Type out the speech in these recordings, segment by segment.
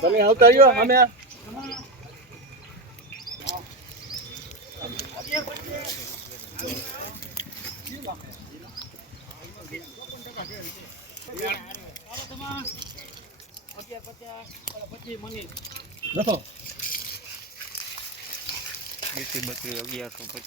તમે આવતા રહ્યો અમે લખો. બેટી બકરી અગિયારસો પચીસ.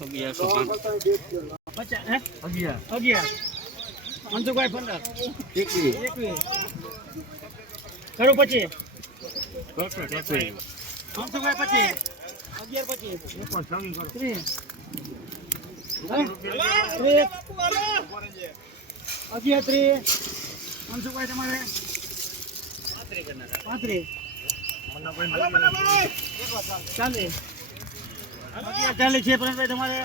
અગિયારસો પાંચ મનસુખભાઈ પંદર એકવીસ ખરું પછી મનસુખભાઈ પછી અગિયાર પછી ત્રીસ. ત્રીસ મનસુખભાઈ તમારે પાંત્રીસ ચાલીસ અગિયાર ચાલીસ છે પ્રવીણભાઈ તમારે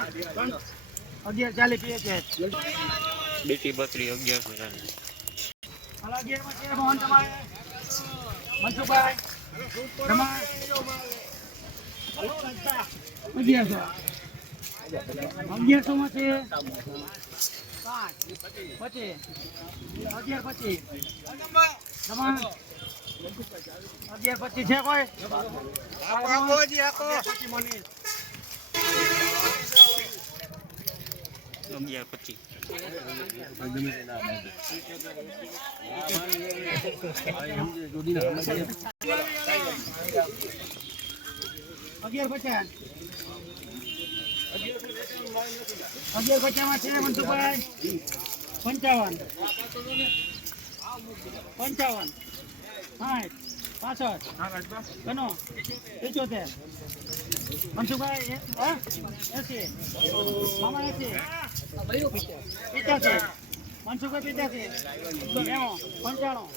અગિયાર ચાલીસ પીએ છે બેટી બકરી અગિયારસો ચાલીસ અગિયારમાં છે મોહન અગિયારસો માં છે પાંચ પચીસ અગિયાર પચીસ પચીસ અગિયાર પચાસ અગિયાર પચાસ છે મનસુખભાઈ પંચાવન. પંચાવન. સાઠ. પાસઠ. કનો પંચોતેર. મનસુખભાઈ? એસી. મામા એસી. પિત્યાસી. મનસુખભાઈ પિત્યાસી. પંચાણું.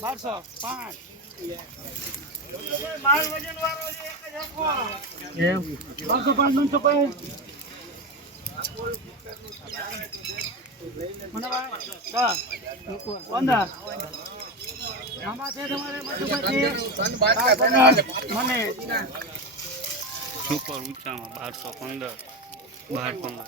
બારસો. પાંચ. સુપર ઊંચામાં બારસો પંદર બાર પંદર.